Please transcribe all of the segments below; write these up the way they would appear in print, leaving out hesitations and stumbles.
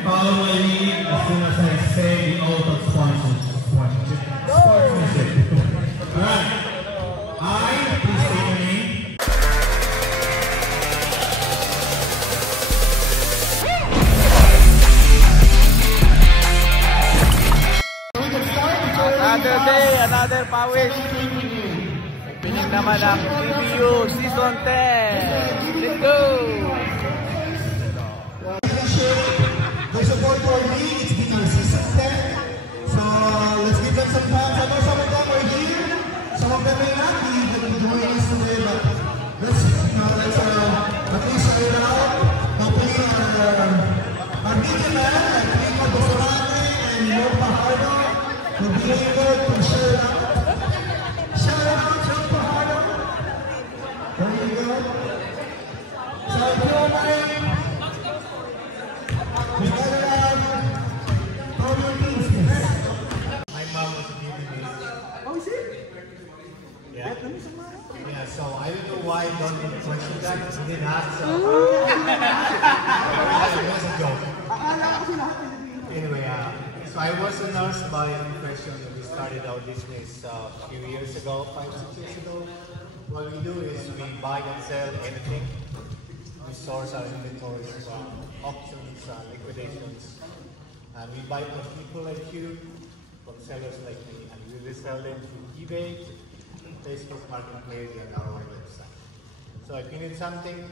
and follow my lead as soon as I say the oath of sportsmanship. Alright. I, please state your name. Another day, another pawis. Opening naman ang PBU Season 10. Let's go! The support for me is PBU Season 10. So let's give them some time. I know some of them are here. Some of them may not be doing this today, but let's at least try it out. Hopefully our media man, like Rico Dosorane and Mo Pajardo, will be able to share it out. Shout out to Pajardo. There you go. So if you're mine, we started out all your teams. My mom was a Vietnamese. Oh, is it? Yeah. Yeah, so I don't know why I don't even question that. He didn't ask, so. That's a joke. Anyway, so I was a nurse by profession. We started our business a few years ago, 5-6 years ago. What we do is we buy and sell anything. We source our inventories from auctions, liquidations, and we buy from people like you, from sellers like me, and we resell them through eBay, Facebook Marketplace, and our own website. So if you need something,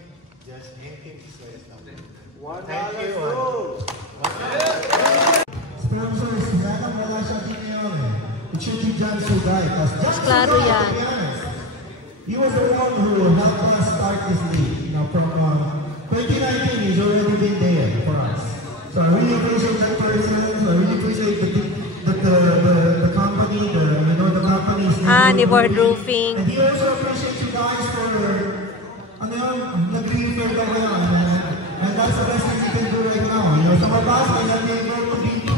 just anything, just let us know. Thank you. Sponsors, sana wala siya ngayon. It should be John Sugay. Klaro yan. He was the one who helped us start this league. You know, from 2019, he's already been there for us. So I really appreciate that person. So I really appreciate the company, the company's name. Neighborhood Roofing. And he also appreciates you guys for, nag-refill daw kayo. And that's the best thing you can do right now. You know, some of us may not be able to be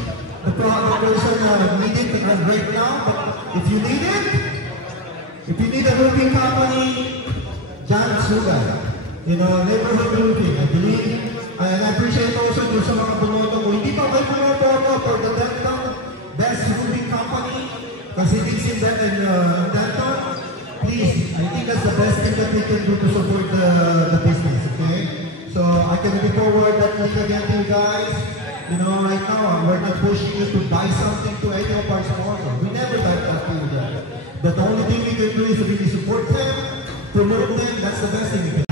the person needed right now, but if you need it, if you need a roofing company, John Sugay, neighborhood roofing, I believe, and I appreciate also yung sa mga bumoto ko. Hindi pa kayo bumoto for the Denton best roofing company, kasi it's in Denton. Please, I think that's the best thing that we can do to support the business, okay? So I can look forward that link again to you guys. Right now, we're not pushing you to buy something to any of our sponsors. We never like that to you guys. But the only thing we can do is to really support them, promote them. That's the best thing we can do.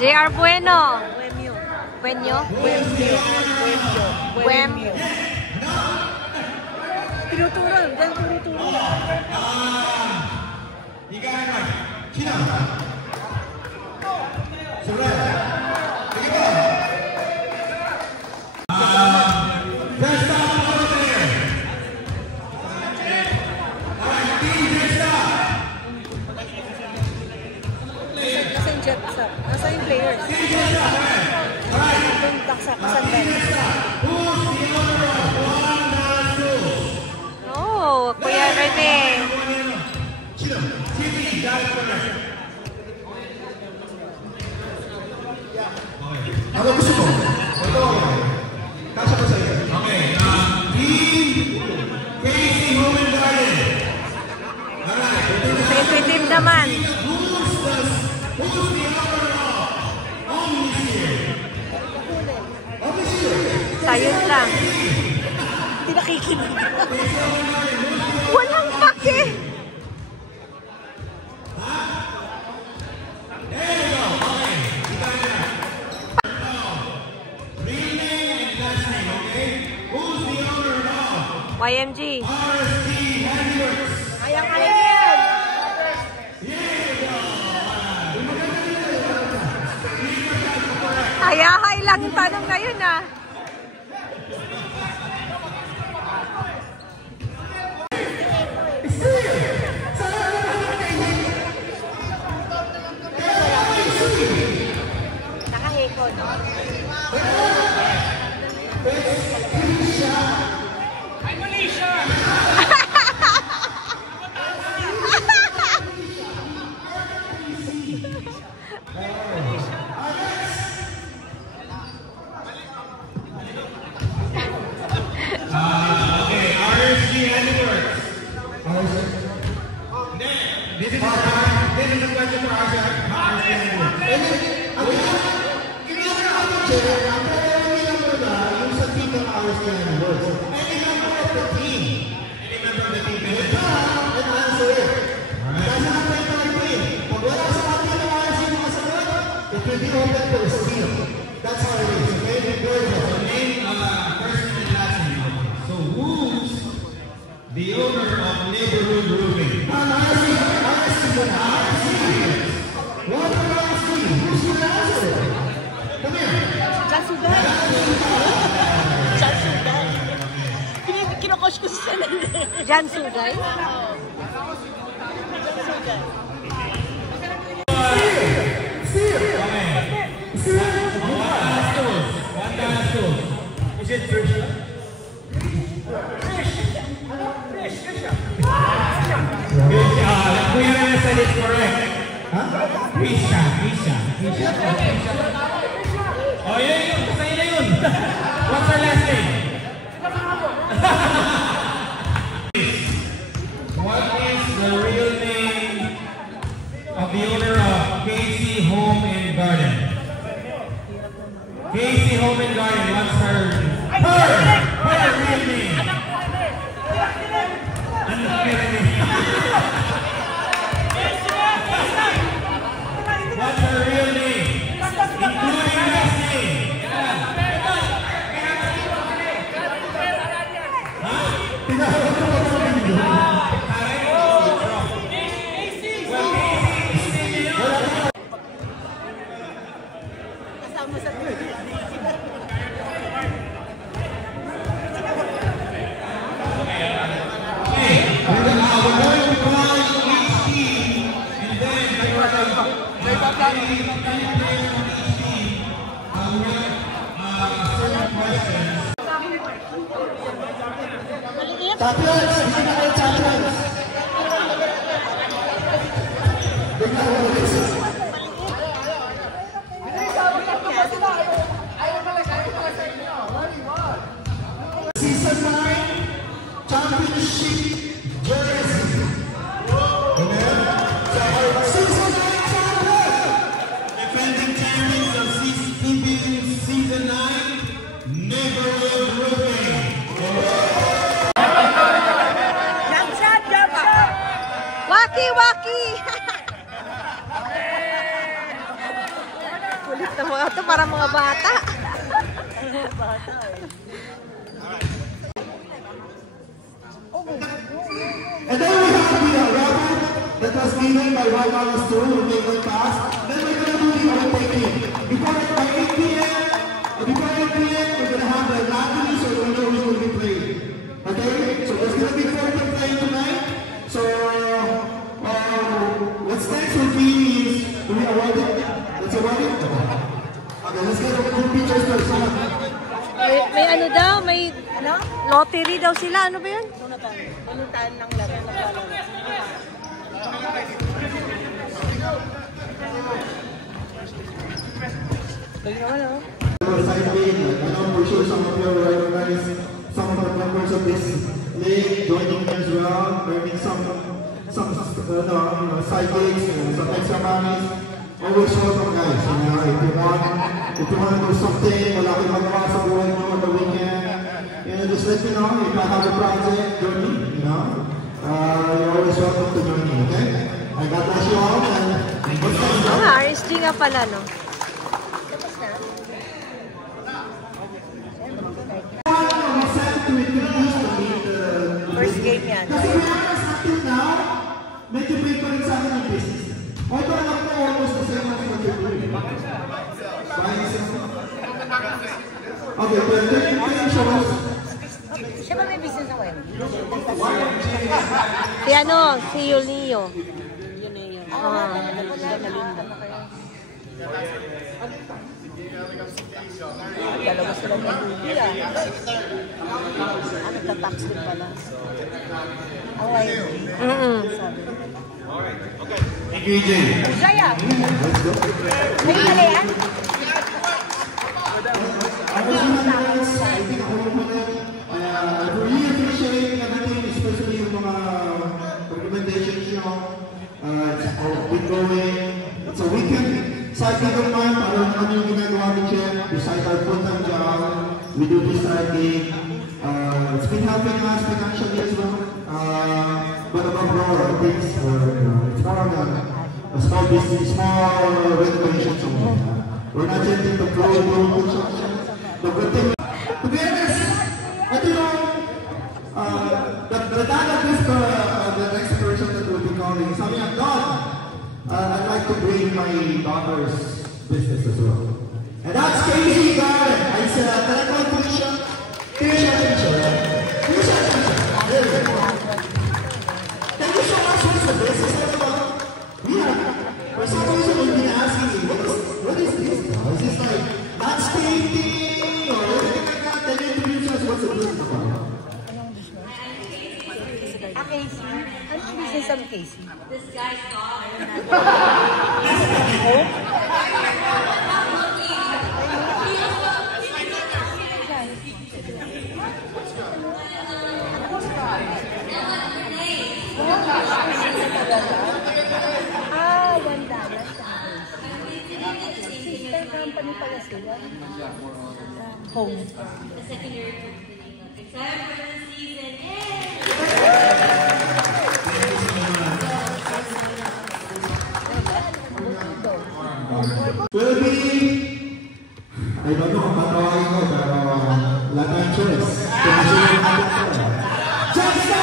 JR Bueno. Bueno. Bueno. Tinuturo. Dan tinuturo. Nasa yung players. Oh, Kuya Rene. Ano gusto mo? Ito. Kasya ko sa'yo. Okay, Team KC Home and Garden. Alright. Sensitive naman. Who's the owner of this year? Sayot lang. Hindi nakikinig. Walang pake. YMG. Ayang-ayang yan. Hayahay lang yung tanong na yun ah. Nakaheko, no? Okay, RSG Handiworks. This is a question for RSG Handiworks. Yung sa team ng RSG Handiworks. Any member of the team. And answer it. Kasi natin tayo team. Pag wala sa ating ng RSG mga sagot, it will be open for steal. That's how it is. Okay? Good. Name first and last name. So who's the owner of Neighborhood Roofing? RSG is an RSG. What an RSG? Who's your answer? Come here. Jasudan. Jasudan. Kinukosh ko siya na. Jan Sugay. Is it Trisha? Kuya na said it correct. Trisha. Oh, yun. Sa'yo na yun. What's her last name? What is the real name of the owner of KC Home and Garden? KC Home and Garden, what's her real name? Ano real name? What's her real name? Including last name. Kasama sa group. Champions! Hindi na kayo champions! Season 9 Championship Jersey. Amen? Season 9 champion! Defending champions of Season 9, Neighborhood Roofing. Jump shot! Jump shot! Waki! Kulit na mga ito, para mga bata. And then we have the rabbit that was given by Juan Carlos II who made one pass. Then we're going to do the overtaking. Before by 8 p.m., we're going to have the lottery so we know who's going to be playing. Okay? So there's going to be 4 people playing tonight. So what's next will be is, do we award it? Let's award it? Okay, let's get the good pictures first. May ano daw, may lottery daw sila. Ano ba yun? Punutan ng laro. Tignan mo, no? available side gig. I know for sure some of you will recognize some of the members of this league joining me as well, earning some side gigs, some extra money. Always welcome, guys. If you want to do something, wala kayong magawa sa buhay nyo on the weekend, just let me know. If I have a project, join me, you're always welcome to join me, okay? I God bless you all, and what's next? RSG nga pala, no? First game yan. Kasi we are active now, medyo break pa rin sa akin ang business. Although alam ko almost the same as what you're doing. Okay, but can you show us? Siya ba may business ako eh? Si ano, si Yulio. Yun na yun. Dalawa sila ng huli ah. Nagtatax din pala. Okay. Thank you, EJ. Jaya! May pala yan? I really appreciate everything, especially yung mga recommendations nyo. It's been going. It's a weekend. Side gig of mine, para naman yung ginagawa ni Chen. Besides our full-time job, we do this side gig. It's been helping us financially as well. But above all, I think it's more of a small business, small renovation. We're not changing the flow of construction. The good thing, to be honest, I don't know, the dad of this, the next person that we'll be calling, sabi niya, God, I'd like to bring my daughter's business as well. And that's Casey Garden. I said, can I call Tisha? Tisha. Thank you so much for this. For some reason, we've been asking me, what is this now? Is this like landscaping or anything like that? Can you introduce us what's the business about? Casey. Anong business ang Casey? This guy's dog. Ganda na siya. Sister company pala sila. Home. The secondary excited for this season. Will be, I don't know kung patawagin ko, pero wala tayong choice. Jessica!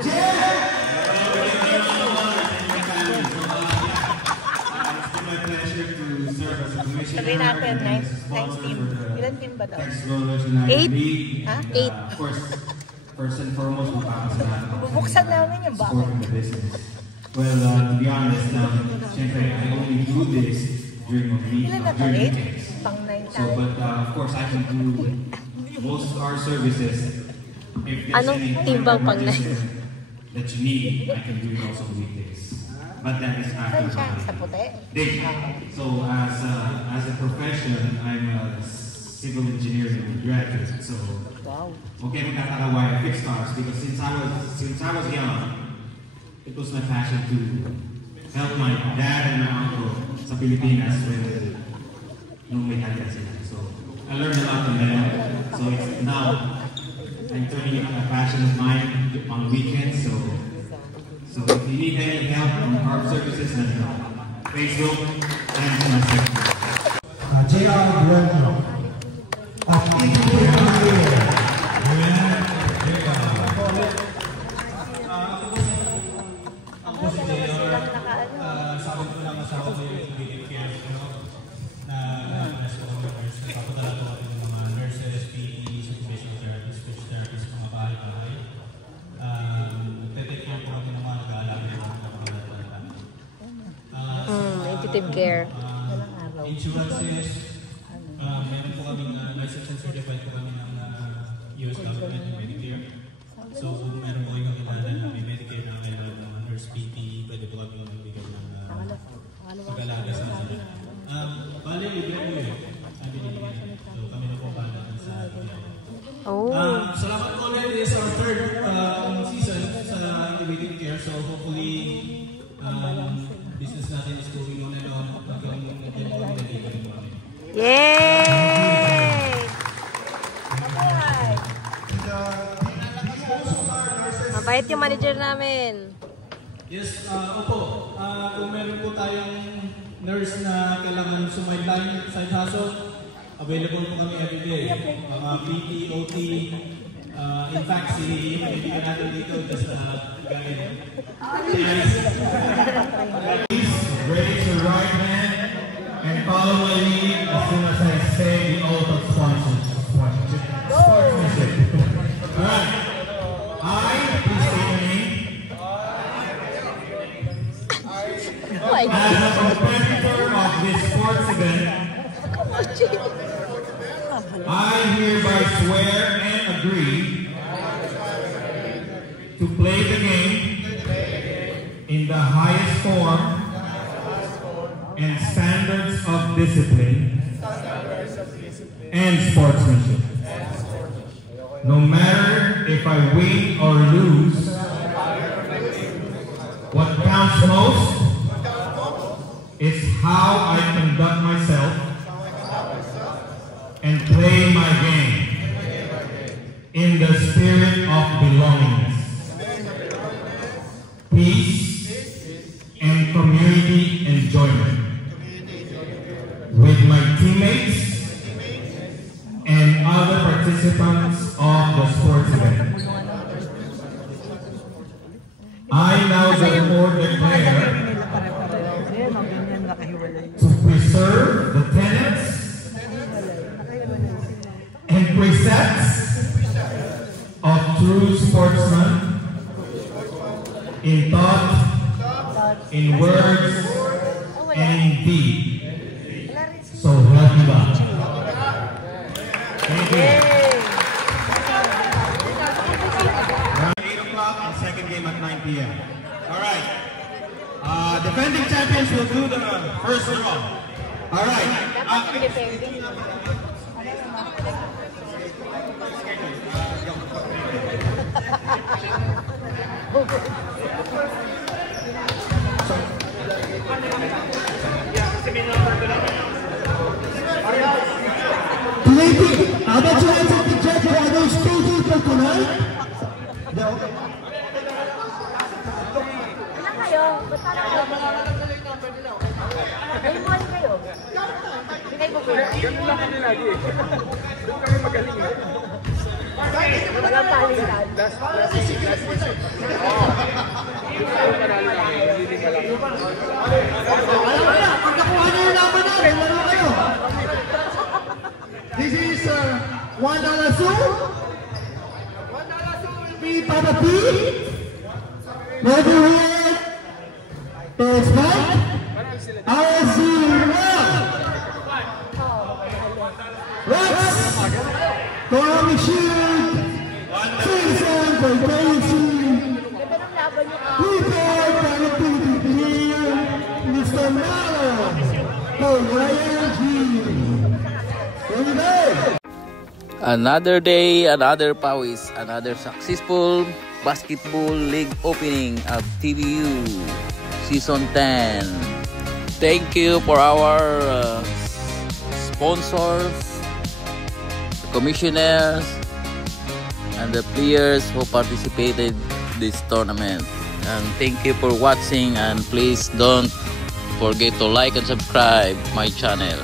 Jeff! Sabihin natin, ninth team. Ilan team ba daw? 8? Ha? 8. Of course, first and foremost, magpapasalamat ako. Bubuksan namin yung bakit. Support the business. Well, to be honest, syempre, I only do this during Ilan na to? 8? weekends. Pang 9 So, but of course, I can do most of our services. If there's Anong any timbang pang register that you need, I can do it also weekdays. But that is after Saan siya? my Sa puti? day. So, as a profession, I'm a civil engineering graduate. So, Wow. okay, magtataka why I fix cars because since I was young, it was my passion to help my dad and my uncle sa Pilipinas when nung may kanya sila. So I learned a lot from them. So it's now I'm turning it a passion of mine on weekends. So if you need any help on car services, then Facebook and myself. JR Bueno. At sabi ko lang asawa ko yung immediate care na nasa ko ng nurse. Papadala ko kami ng mga nurses, PEs, occupational therapists, speech therapists, mga bahay-bahay. Nagtitake care po kami ng mga nag-aalaga ng mga bata. Native care. Insurances, meron po kami licensed and certified po kami ng US government and Medicare. So kung meron po kayong kakilala na may Medicare na kailangan ng nurse PT, pwede po kami magbigay ng pag-alaga sa atin. Bale, libre po yun. Sabi nila. business natin is going on and on. Hanggang nag-deliver po kami. Yay! Mabait yung manager namin. Yes, opo. Kung meron po tayong nurse na kailangan sumideline, side hustle, available po kami every day. Mga PT, OT, in fact, si kaibigan natin dito, just gagawin. Raise your right hand and follow my lead as soon as I say the oath of sportsmanship. Alright. I, please state your name. As a competitor of this sports event, I hereby swear and agree to play the game in the highest form and standards of discipline and sportsmanship. No matter if I win or lose, what counts most is how I conduct myself and play my game in the spirit of belongingness, peace, and community enjoyment with my teammates and other participants of the sports event. I now therefore declare to preserve the tenets and precepts of true sportsmen in thought, in words, and in deed. So help me God. Thank you. 8 o'clock and second game at 9 p.m. Alright. Defending champions will do the first draw. Alright. I bet you I take the check for those stages for tonight. Ilan kayo? Basta na kayo. May money kayo. Bigay ko kayo. Ganun lang kami lagi eh. Doon kami magaling eh. Walang palitan. Last season. Doon kami panalo namin. Hindi ka lang. Alam mo na, pag nakuha na yung laban natin, laro kayo. This is $1 Soul. P. Papa P. Never here. It's Mike. RSC World. Rex. Tommy Shield. Jason for Daisy. People for the Mr. Malo. For Ryan G. Another day, another pawis, another successful basketball league opening of TVU Season 10. Thank you for our sponsors, commissioners, and the players who participated in this tournament. And thank you for watching, and please don't forget to like and subscribe my channel.